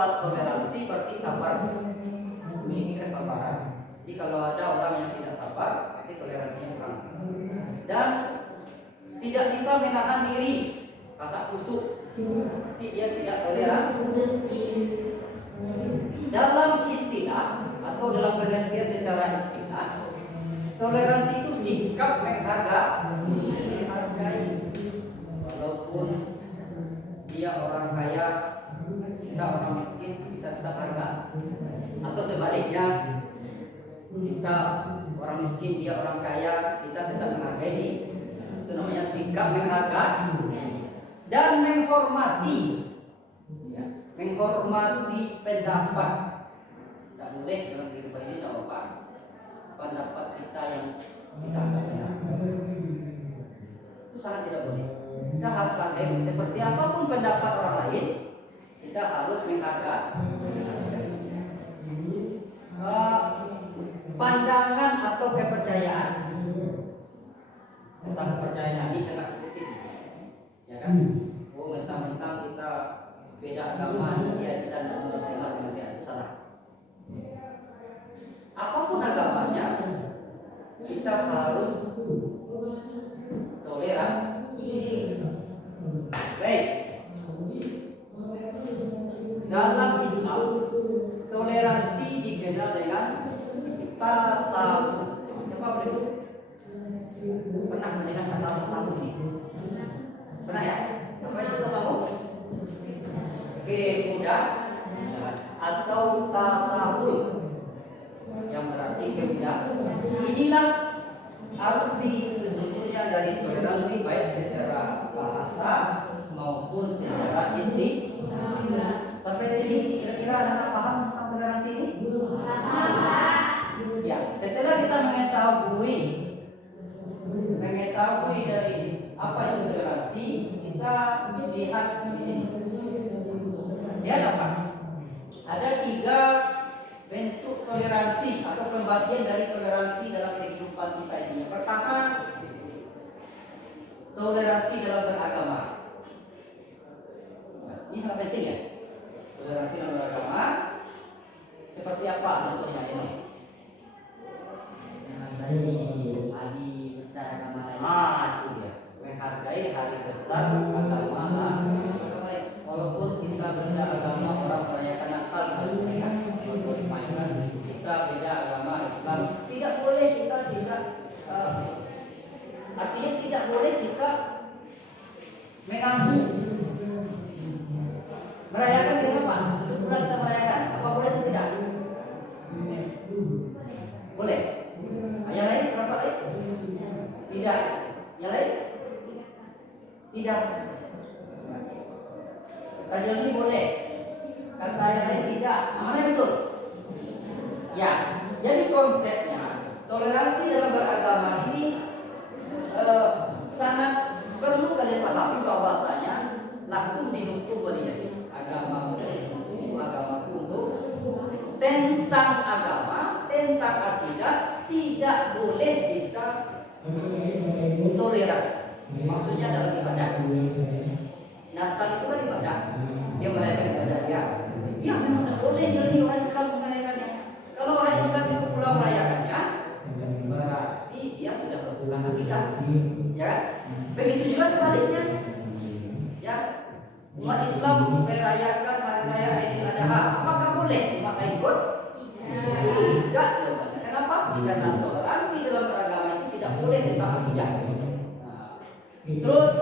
sifat toleransi berarti sabar, memiliki kesabaran. Jadi kalau ada orang yang tidak sabar, berarti toleransinya kurang. Dan tidak bisa menahan diri, rasa kusuk, berarti dia tidak toleransi. Dalam istilah atau dalam pengertian secara istilah, toleransi itu sikap menghargai, walaupun dia orang kaya, kita orang miskin, kita tetap harga. Atau sebaliknya, kita orang miskin, dia orang kaya, kita tetap menghargai. Itu namanya sikap menghargai dan menghormati. Ya, menghormati pendapat. Tidak boleh dalam kehidupan ini apa pendapat kita yang kita anggap benar. Itu sangat tidak boleh. Kita harus hargai seperti apapun pendapat orang lain, kita harus menghargai. Pandangan atau kepercayaan tentang kepercayaan Nabi sangat sensitif, ya kan? Oh, mentang-mentang kita beda agama, dia kita tidak menerima dengan dia, itu salah. Apapun agamanya, kita harus toleransi. Baik. Dalam Islam, toleransi dikenal dengan tasawuf. Siapa berikut? Pernah mendengar kata tasawuf ini? Pernah ya? Apa itu tasawuf? Kemudahan atau tasawuf yang berarti kemudahan. Inilah arti sesungguhnya dari toleransi, baik secara bahasa maupun secara istilah. Sampai sini kira-kira anak paham tentang toleransi ini? Ya, setelah kita mengetahui dari apa itu toleransi, kita lihat di sini. Ya, dapat ada 3 bentuk toleransi atau pembagian dari toleransi dalam kehidupan kita ini. Yang pertama, toleransi dalam beragama. Nah, ini sangat penting ya. Toleransi dalam beragama seperti apa contohnya ini? Menghargai hari besar agama lain. Itu dia. Menghargai hari besar agama lain. Walaupun kita beda agama, orang merayakan Natal misalnya, untuk dimainkan, kita beda agama Islam, tidak boleh kita tidak artinya tidak boleh kita menanggung merayakan dengan apa? Itu bulan kita merayakan. Apa boleh atau tidak? Boleh. Yang lain berapa lain? Tidak. Yang lain? Tidak. Kata yang ini boleh. Kata yang lain tidak. Mana yang betul? Ya. Jadi konsepnya toleransi dalam beragama ini sangat perlu kalian pahami bahwasanya lakum dinukum waliyadin. Agamaku untuk tentang agama, tentang akidah tidak boleh kita toleran. Maksudnya dalam ibadah. Natal itu kan ibadah. Dia merayakan ibadah dia. Ya memang tidak boleh jadi orang Islam merayakannya. Kalau orang Islam itu pulang merayakannya, berarti dia sudah melakukan akidah. Ya, begitu juga sebaliknya. Ya. Umat Islam merayakan hari raya Idul Adha, apakah boleh umat ikut? Tidak. Kenapa? Karena toleransi dalam beragama itu tidak boleh tentang akidah. Terus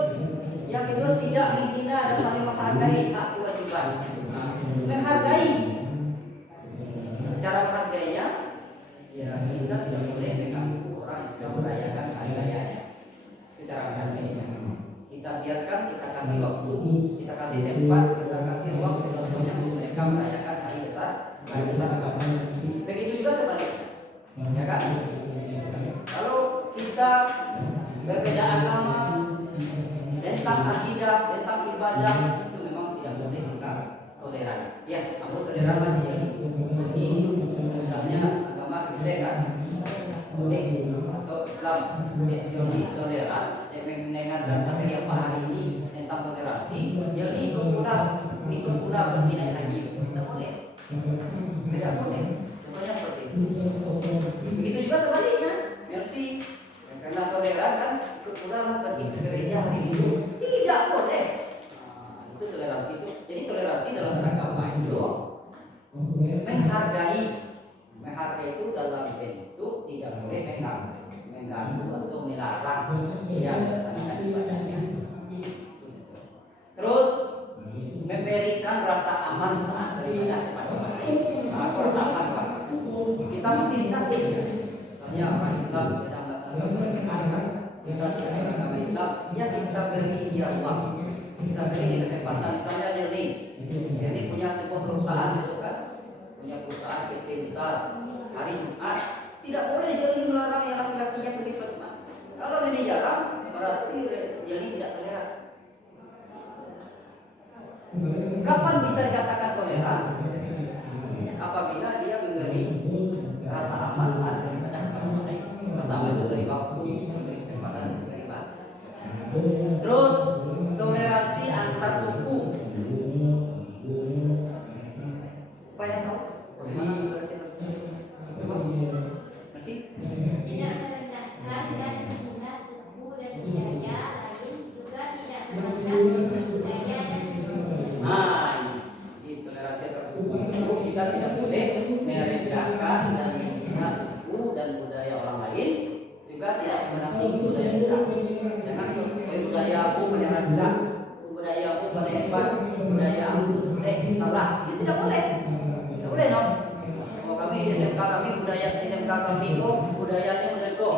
yang kedua, tidak menghina dan saling menghargai hak kewajiban. Menghargai. Cara menghargainya, ya kita tidak boleh mengganggu orang yang sedang merayakan hari raya. Itu cara menghargainya. Kita biarkan, kita kasih waktu, kita kasih tempat, kita kasih ruang sebanyak untuk mereka merayakan hari besar agama. Begitu juga sebaliknya, ya kan? Kalau kita berbeda agama, tentang akidah, tentang ibadah, itu memang tidak boleh kita toleran. Ya, aku toleran macam ini. Misalnya agama Kristen kan, boleh atau Islam, jadi toleran. Mendengarkan materi apa hari ini tentang toleransi, jadi ikut pula berbina lagi. Kita Tidak boleh. Contohnya seperti itu. Begitu juga sebaliknya. Mercy, karena toleran kan ikut pula pergi ke gereja hari Minggu. Tidak boleh. Nah, itu toleransi itu. Jadi toleransi dalam beragama itu menghargai itu dalam bentuk tidak boleh mengganggu atau melarang dia melaksanakan ibadahnya. Terus memberikan rasa aman saat beribadah kepada orang lain atau rasa aman Pak. Kita fasilitasi ya. Misalnya orang Islam sedang melaksanakan sholat Jumat, kita tidak beragama Islam, ya kita beri dia uang, kita beri kesempatan. Misalnya jadi punya sebuah perusahaan besok kan, punya perusahaan PT besar hari Jumat, tidak boleh jadi melarang yang laki-lakinya pergi sholat Jumat. Kalau ini jarang, berarti jadi tidak toleran. Kapan bisa dikatakan toleran? Apabila dia memberi rasa aman saat beribadah kepada orang lain. Rasa aman itu dari waktu, dari kesempatan untuk beribadah. Terus toleransi antar suku. Supaya tahu bagaimana toleransi antar suku. Coba, masih? Tidak merendahkan dan menghina suku dan budaya lain, juga tidak merendahkan budaya dan seterusnya. Nah, ini toleransi antar suku. Kita tidak boleh merendahkan dan menghina suku dan budaya orang lain, juga tidak menakutkan budaya kita. Jangan budayamu menyerangkan, budayamu paling hebat, budayamu itu sesek, salah. Itu tidak boleh. Tidak boleh, no? Oh, kami di SMK kami budaya SMK kami itu budayanya model kok.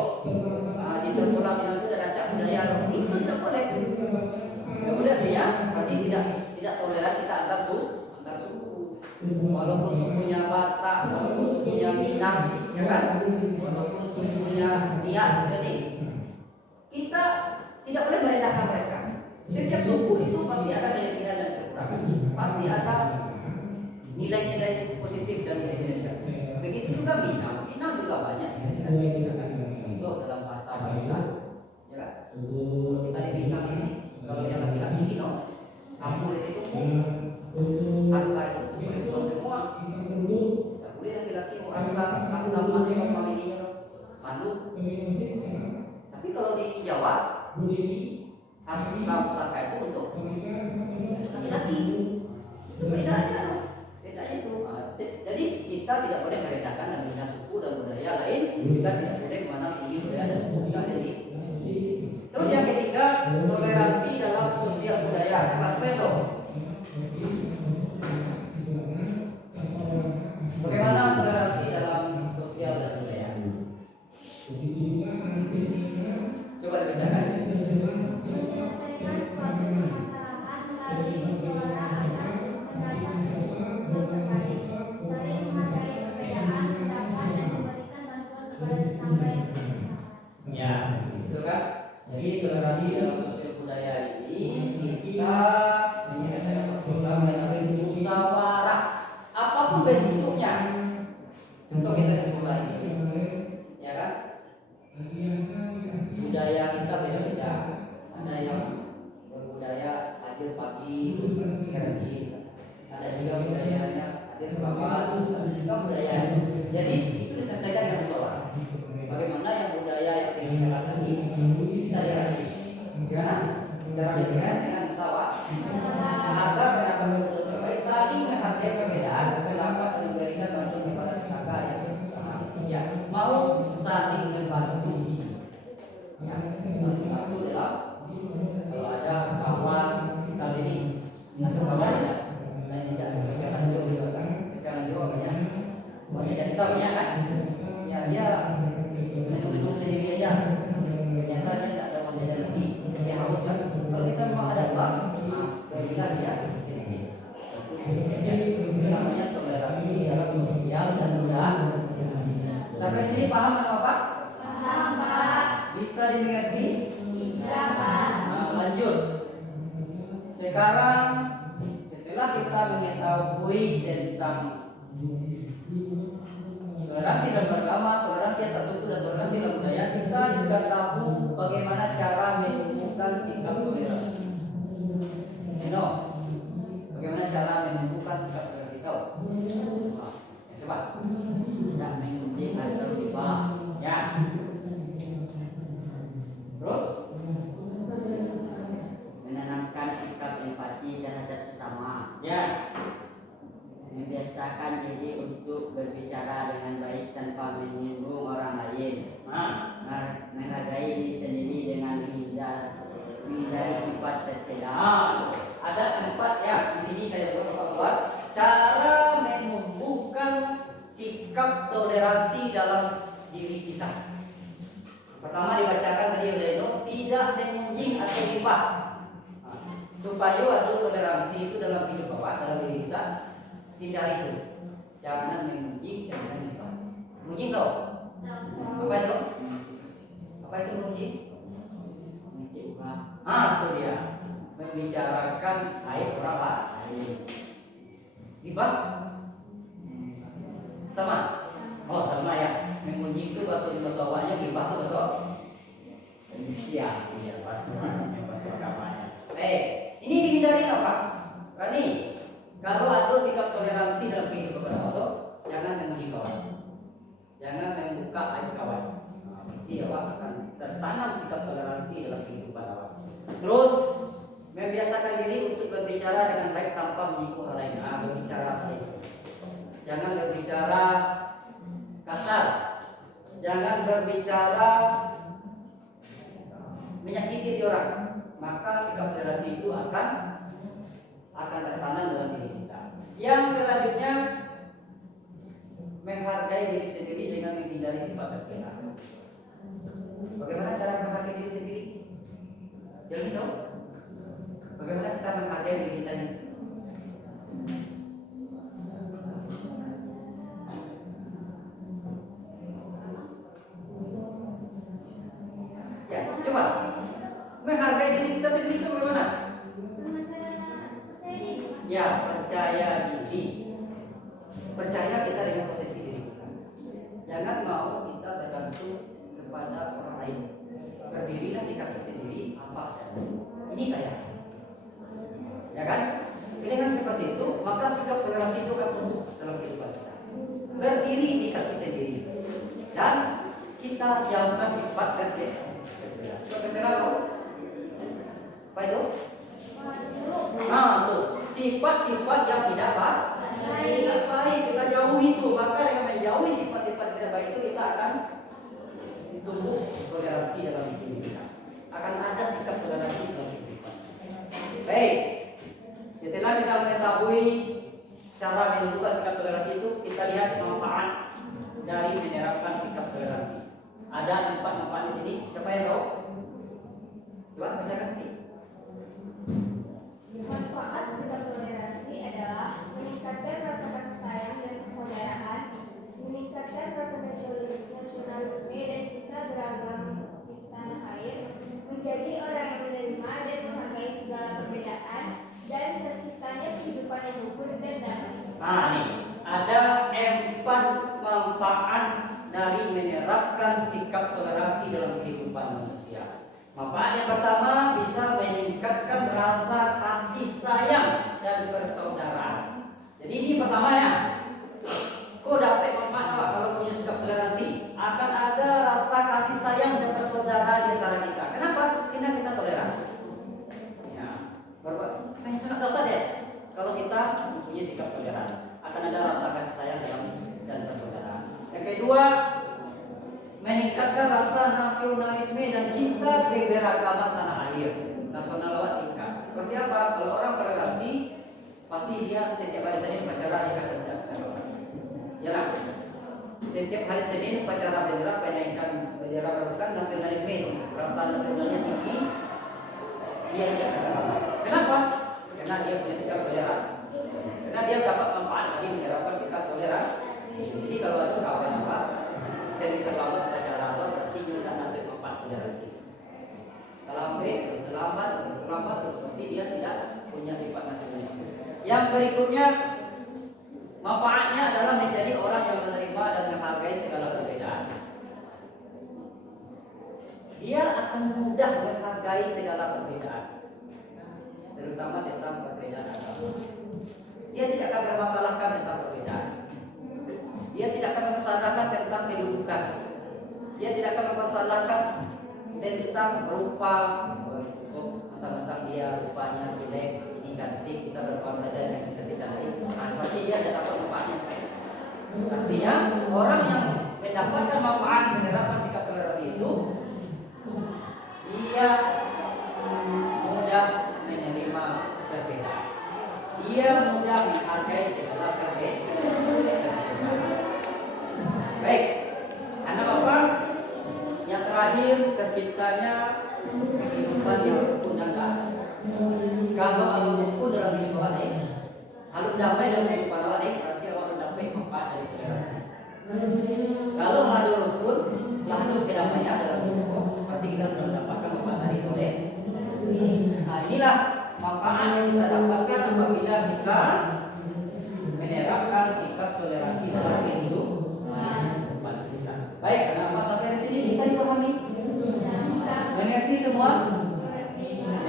Di sekolah silang itu ada acak budaya itu tidak boleh. Tidak boleh ya. Berarti tidak toleran kita antar suku. Walaupun sukunya Batak, walaupun sukunya Minang, ya kan? Walaupun sukunya Nias, jadi kita tidak boleh merendahkan mereka. Setiap suku itu pasti ada kelebihan dan kekurangan. Pasti ada nilai-nilai positif dan nilai-nilai negatif. Begitu juga Minang juga banyak nilai-nilai. Untuk dalam harta warisan, ya kan? Kita di Minang ini, kalau yang laki-laki, ampun itu harta itu perempuan semua. Tak boleh laki-laki harta mana yang paling malu. Tapi kalau di Jawa, harta pusaka itu untuk laki-laki. Itu bedanya itu. Jadi kita tidak boleh merendahkan dan menghina suku dan budaya lain. Kita tidak boleh memandang tinggi budaya dan suku kita sendiri. Terus yang ketiga, toleransi dalam sosial budaya. Coba itu. Bagaimana toleransi dalam sosial dan budaya? Coba dibacakan. Menyelesaikan suatu permasalahan melalui musyawarah agar mendapat solusi terbaik, saling menghargai perbedaan pendapat dan memberikan bantuan kepada tetangga yang berusaha. Ya, betul kan? Jadi toleransi dalam sosial budaya ini kita menyelesaikan suatu program yang namanya musyawarah. Apapun bentuknya. Contoh kita di sekolah ini, ya kan? Budaya kita beda-beda. Ada yang berbudaya hadir pagi terus pergi. Ada juga budayanya hadir terlambat, juga budaya. Jadi itu diselesaikan dengan musyawarah. Bagaimana yang budaya yang tinggal tadi bisa diraih? Gimana? Cara dijelaskan dengan musyawarah agar pendapat betul terbaik saling menghargai perbedaan pendapat dan memberikan bantuan kepada tetangga yang berusaha. Ya, mau saling membantu. Ya, saling membantu dalam kalau ada kawan misalnya ini ada kawan ya, lain tidak kegiatan juga misalkan kegiatan juga banyak, banyak jadi tahu ya kan? Ya dia menulis sendiri aja. Ternyata dia tidak ada menjaga lagi, dia haus kan? Kalau kita memang ada uang, berikan dia sedikit. Itu namanya toleransi dalam sosial dan budaya. Sampai sini paham atau Pak? Paham, Pak. Bisa dimengerti? Bisa, Pak. Nah, lanjut. Sekarang setelah kita mengetahui tentang toleransi dan beragama, toleransi antar suku dan toleransi dalam budaya, kita juga tahu bagaimana cara menumbuhkan sikap toleransi. Bagaimana cara menumbuhkan sikap toleransi kau? menjijik atau riba. Ya. Terus Menanamkan sikap empati terhadap sesama. ya. Membiasakan diri untuk berbicara dengan baik tanpa menyinggung orang lain. Nah, Menghargai diri sendiri dengan menghindari sifat tercela. ada 4 ya. Di sini saya buat cara menumbuhkan sikap toleransi dalam diri kita. Pertama dibacakan tadi oleh Eno, tidak mengunjing atau riba. Supaya ada toleransi itu dalam hidup Bapak, dalam diri kita, hindari itu. Jangan mengunjing, jangan riba. Mengunjing tau? Apa itu? Apa itu mengunjing? Menjijik orang. Itu dia. Membicarakan aib orang lain. Riba? Sama? Oh sama ya. Mengunjing itu bahasa awalnya, riba itu bahasa Indonesia. Iya, bahasa agamanya. Ini dihindari apa? Karena kalau ada sikap toleransi dalam kehidupan berbeda, jangan memuji kawan, jangan membuka aib kawan. Jadi awak akan tertanam sikap toleransi dalam kehidupan awak. Terus membiasakan diri untuk berbicara dengan baik tanpa menyinggung orang lain. Berbicara apa itu? Jangan berbicara kasar, jangan berbicara menyakiti orang. Maka sikap toleransi itu akan tertanam dalam diri kita. Yang selanjutnya menghargai diri sendiri dengan menghindari sifat tercela. Bagaimana cara menghargai diri sendiri? Jadi tahu? Bagaimana kita menghargai diri kita ini? Ya, coba menghargai diri kita sendiri itu bagaimana? Ya, percaya diri. Percaya kita dengan potensi diri kita. Jangan mau kita bergantung kepada orang lain. Berdirilah di kaki sendiri, apa saja. Ini saya. Ya kan? Dengan seperti itu, maka sikap toleransi itu akan tumbuh dalam kehidupan kita. Berdiri di kaki sendiri. Dan kita jauhkan sifat tercela. Sifat tercela tahu? Apa itu? Tuh. Sifat-sifat yang tidak baik kita jauhi itu. Maka dengan menjauhi sifat-sifat tidak baik itu kita akan tumbuh toleransi dalam hidup kita. Akan ada sikap toleransi dalam hidup kita. Baik. Setelah kita mengetahui cara menumbuhkan sikap toleransi itu, kita lihat manfaat dari menerapkan sikap toleransi. Ada 4 manfaat di sini. Siapa yang tahu? Coba bacakan nanti. Manfaat sikap toleransi adalah meningkatkan rasa kasih sayang dan persaudaraan, meningkatkan rasa nasionalisme dan cita beragam di tanah air, menjadi orang yang menerima dan menghargai segala perbedaan, dan terciptanya kehidupan yang rukun dan damai. Nih ada 4 manfaat dari menerapkan sikap toleransi dalam kehidupan manusia. Manfaat yang pertama bisa meningkatkan rasa kasih sayang dan persaudaraan. Jadi ini pertama ya. Kau dapat manfaat apa kalau punya sikap toleransi? Akan ada rasa kasih sayang dan persaudaraan di antara kita. Kenapa? Karena kita toleran. Ya, hanya sangat dasar ya. Kalau kita punya sikap toleran, akan ada rasa kasih sayang dan persaudaraan. Yang kedua, meningkatkan rasa nasionalisme dan cinta keberagaman tanah air. Nasional lewat tingkat. Seperti apa? Kalau orang toleransi, pasti dia setiap hari Senin upacara ikat bendera. Ya lah. Setiap hari Senin upacara bendera, penaikan bendera berbukan nasionalisme itu. Rasa nasionalnya tinggi. Dia ikat bendera. Kenapa? Karena dia punya sikap toleran. Karena dia dapat manfaat dari menerapkan sikap toleran. Jadi kalau ada kawan apa, Senin terlambat upacara atau tertinggi dan ambil manfaat toleransi. Terlambat terus nanti dia tidak punya sifat nasionalisme. Yang berikutnya manfaatnya adalah menjadi orang yang menerima dan menghargai segala perbedaan. Dia akan mudah menghargai segala perbedaan, terutama tentang perbedaan agama. Dia tidak akan mempermasalahkan tentang perbedaan. Dia tidak akan mempermasalahkan mempersandalkan tentang kedudukan. Dia tidak akan mempersandalkan tentang rupa. Tentang dia rupanya jelek, ini cantik, kita berkawan saja dengan kita tidak lain. Nah, seperti dia tidak dapat manfaatnya. Artinya orang yang mendapatkan manfaat penerapan sikap toleransi itu, dia mudah menerima perbedaan. Dia mudah menghargai segala perbedaan. Baik, anak bapak, yang terakhir terciptanya kehidupan yang rukun dan damai. Kalau alun rukun dalam kehidupan ini, alun damai dalam kehidupan ini, berarti alun damai manfaat dari toleransi. Kalau alun rukun, alun kedamaian dalam kehidupan, berarti kita sudah mendapatkan manfaat dari toleransi. Nah, inilah manfaat yang kita dapatkan apabila kita menerapkan sikap toleransi dalam kehidupan kita. Baik, anak sampai di sini bisa dipahami? Mengerti semua?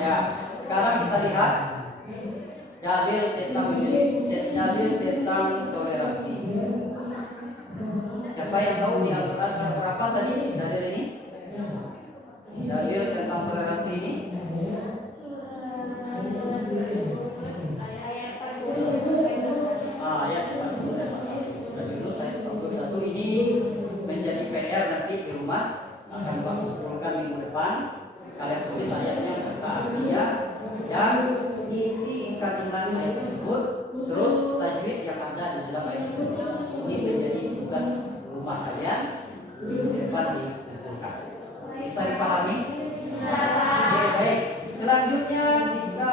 Ya, sekarang kita lihat dalil tentang toleransi. Siapa yang tahu di Al-Quran surat berapa tadi dalil ini? Dalil tentang toleransi ini? Ayat 41 ini menjadi PR nanti di rumah, akan dilakukan minggu depan. Kalian tulis ayatnya serta artinya dan isi kandungan ayat tersebut, terus tajwid yang ada di dalam ayat tersebut. Ini menjadi tugas rumah kalian minggu depan dilakukan. Bisa dipahami? Oke, baik. Selanjutnya kita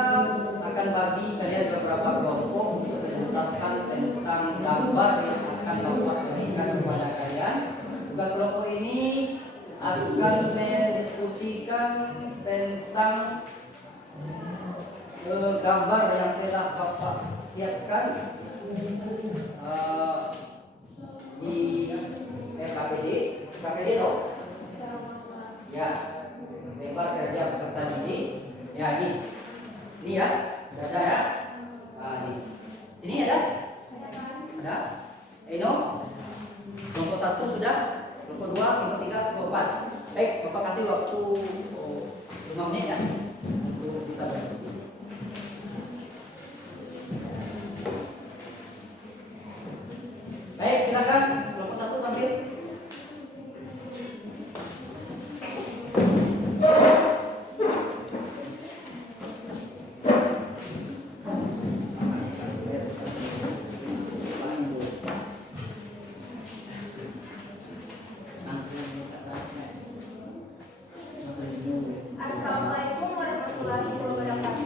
akan bagi kalian beberapa kelompok untuk menuntaskan tentang gambar yang akan Bapak berikan kepada kalian. Tugas kelompok ini akan mendiskusikan tentang gambar yang telah Bapak siapkan di KPD. KPD toh? Ya, lebar kerja peserta didik. Ya, ini ya, sudah ada ya. Nah, ini ada? Ada? Eno? Kelompok 1 sudah? Kelompok 2, kelompok 3, kelompok 4. Baik, Bapak kasih waktu 5 menit ya untuk bisa berdiskusi. Baik, silakan kelompok 1 tampil. Assalamualaikum warahmatullahi wabarakatuh.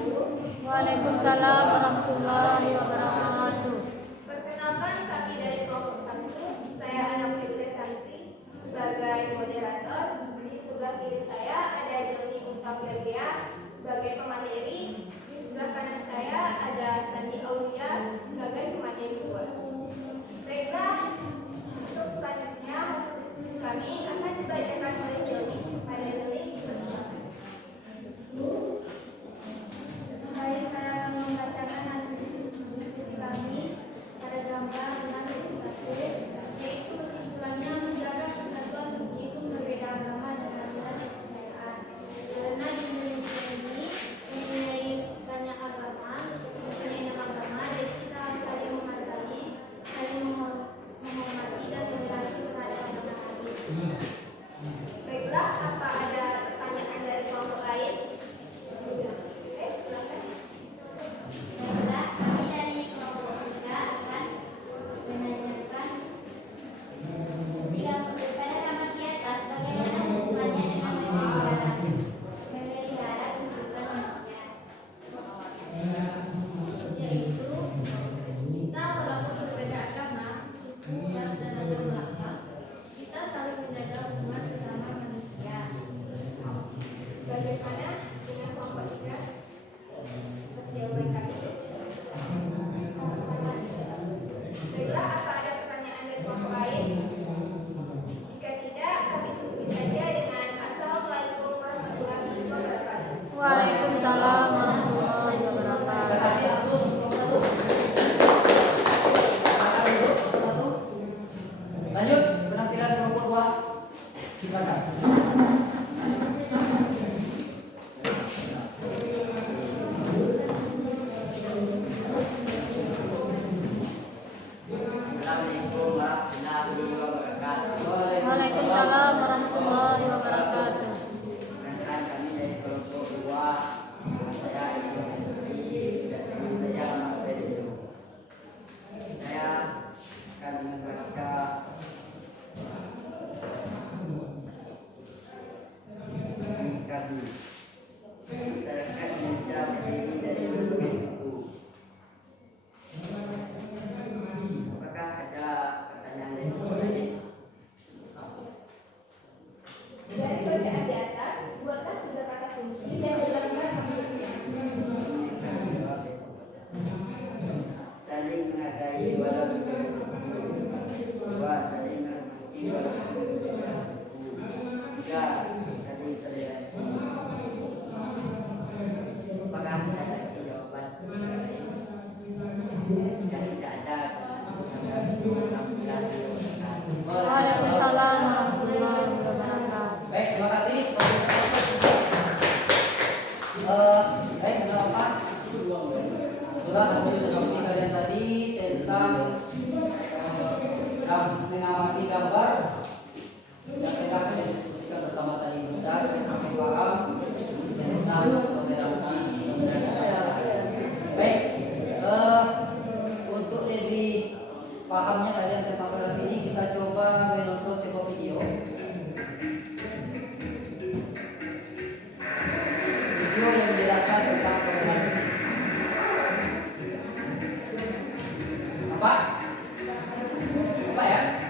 Waalaikumsalam warahmatullahi wabarakatuh. Baik, terima kasih. Baik, kenapa? Sudah hasil diskusi kalian tadi tentang mengamati gambar yang telah kita diskusikan bersama tadi. Mudah sampai paham tentang toleransi. Baik, untuk lebih pahamnya kalian tentang toleransi ini, kita coba menonton sebuah video. Video yang menjelaskan tentang toleransi. Apa? Apa ya?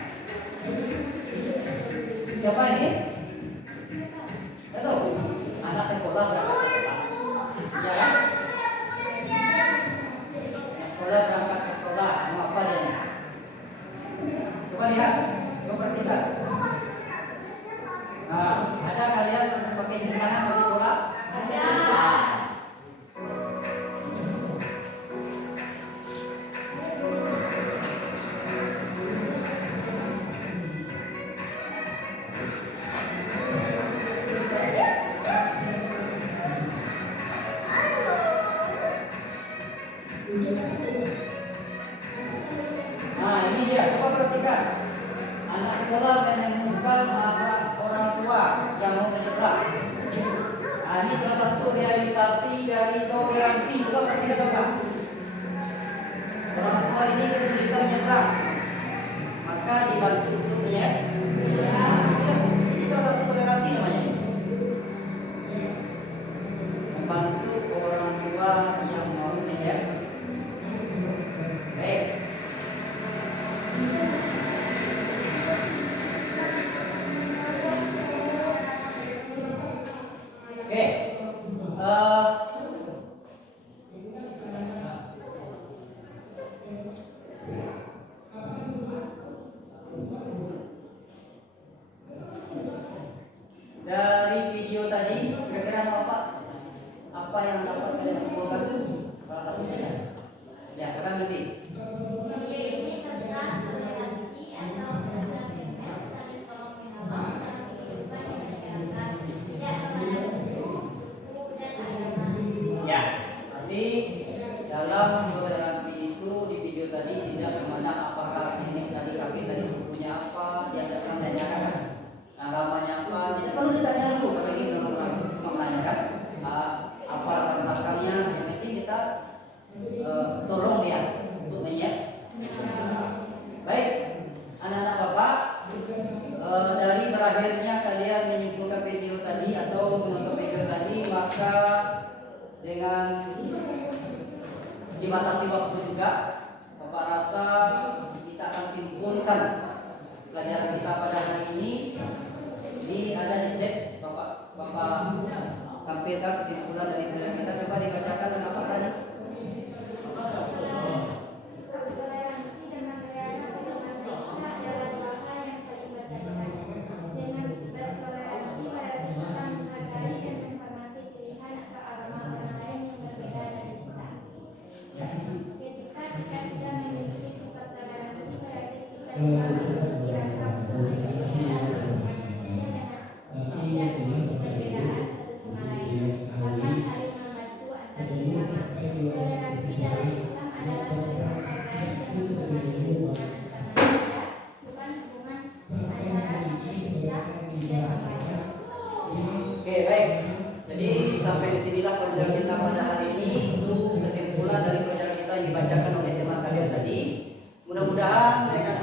Siapa ini? Halo, anak sekolah berangkat sekolah. Ya kan? Sekolah berangkat ke sekolah. Mau apa dia? Coba lihat, coba perhatikan. Nah, ada kalian pakai jam tangan di sekolah? Ada. Nah, ini dia, coba perhatikan. Anak sekolah menemukan orang tua yang mau menyeberang. Nah, ini salah satu realisasi dari toleransi. Coba perhatikan coba. Orang tua ini kesulitan menyeberang, maka dibantu untuk menyeberang. Ini salah satu toleransi namanya. Membantu orang tua yang mau menyeberang. Baik. Oke. Dari video tadi, kira-kira apa? Apa yang dapat kalian simpulkan? Salah satunya. Ya, sekarang di sini. Video ini tentang toleransi atau rasa sehat saling tolong menolong dalam kehidupan di masyarakat, tidak memandang suku dan agama. Ya, nanti dalam toleransi itu di video tadi tidak memandang apakah ini tadi kaki tadi sukunya apa, dia tidak pernah tanyakan agamanya apa, tidak perlu ditanya dulu kalau ingin menanyakan apa latar belakangnya. Yang penting kita tolong dia untuk menyeberang. Baik, anak-anak bapak, dari berakhirnya kalian menyimpulkan video tadi atau menonton video tadi, maka dengan dibatasi waktu juga, bapak rasa kita akan simpulkan pelajaran kita pada hari ini. Ini ada di slide, bapak tampilkan kesimpulan dari pelajaran kita. Coba dibacakan dan apa tadi? Toleransi dan materialnya kehidupan manusia adalah hal yang saling berkaitan. Dengan bertoleransi berarti kita menghargai dan menghormati pilihan atau agama orang lain yang berbeda dari kita. Ketika kita sudah memiliki sikap toleransi berarti kita juga memiliki rasa untuk menjaga tidak memiliki perbedaan satu sama lain, bahkan saling membantu antar sesama. Toleransi dalam Islam adalah saling menghargai dan menghormati hubungan antar manusia, bukan hubungan antara sang pencipta dan makhluk. Oke, baik. Jadi sampai di sinilah pelajaran kita pada hari ini. Itu kesimpulan dari pelajaran kita yang dibacakan oleh teman kalian tadi. Mudah-mudahan dengan